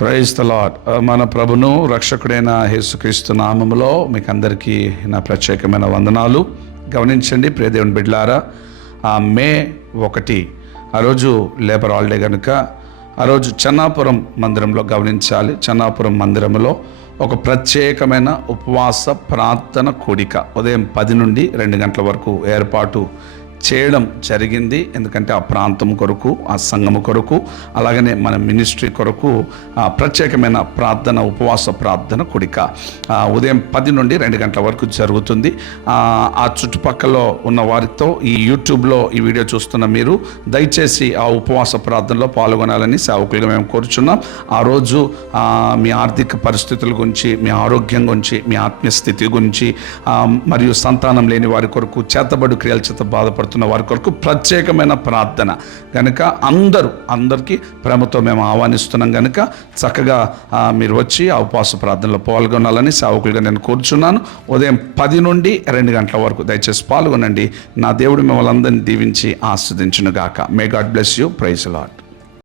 Praise the lord. మన ప్రభును రక్షకుడైన యేసుక్రీస్తు నామములో మీకు అందరికీ నా ప్రత్యేకమైన వందనాలు. గమనించండి ప్రియ దేవుని బిడ్డలారా, మే 1 ఆ రోజు లేబర్ హాలిడే కనుక ఆ రోజు చెన్నాపురం మందిరంలో గమనించాలి. చెన్నాపురం మందిరంలో ఒక ప్రత్యేకమైన ఉపవాస ప్రార్థన కూడిక ఉదయం 10 నుండి 2 గంటల వరకు ఏర్పాటు చేయడం జరిగింది. ఎందుకంటే ఆ ప్రాంతం కొరకు, ఆ సంఘము కొరకు, అలాగనే మన మినిస్ట్రీ కొరకు ప్రత్యేకమైన ప్రార్థన, ఉపవాస ప్రార్థన కూడిక ఉదయం 10 నుండి 2 గంటల వరకు జరుగుతుంది. ఆ చుట్టుపక్కల ఉన్న వారితో ఈ యూట్యూబ్లో ఈ వీడియో చూస్తున్న మీరు దయచేసి ఆ ఉపవాస ప్రార్థనలో పాల్గొనాలని సేవకులుగా మేము కోరుచున్నాం. ఆ రోజు మీ ఆర్థిక పరిస్థితుల గురించి, మీ ఆరోగ్యం గురించి, మీ ఆత్మీయ స్థితి గురించి, మరియు సంతానం లేని వారి కొరకు, చేతబడు క్రియల చేత బాధపడుతున్న వారి కొరకు ప్రత్యేకమైన ప్రార్థన కనుక అందరికీ ప్రేమతో మేము ఆహ్వానిస్తున్నాం. కనుక చక్కగా మీరు వచ్చి ఆ ఉపవాస ప్రార్థనలో పాల్గొనాలని సేవకులుగా నేను కోరుచున్నాను. ఉదయం 10 నుండి 2 గంటల వరకు దయచేసి పాల్గొనండి. నా దేవుడు మిమ్మల్ని అందరినీ దీవించి ఆస్వాదించును గాక. May God bless you. Praise lord.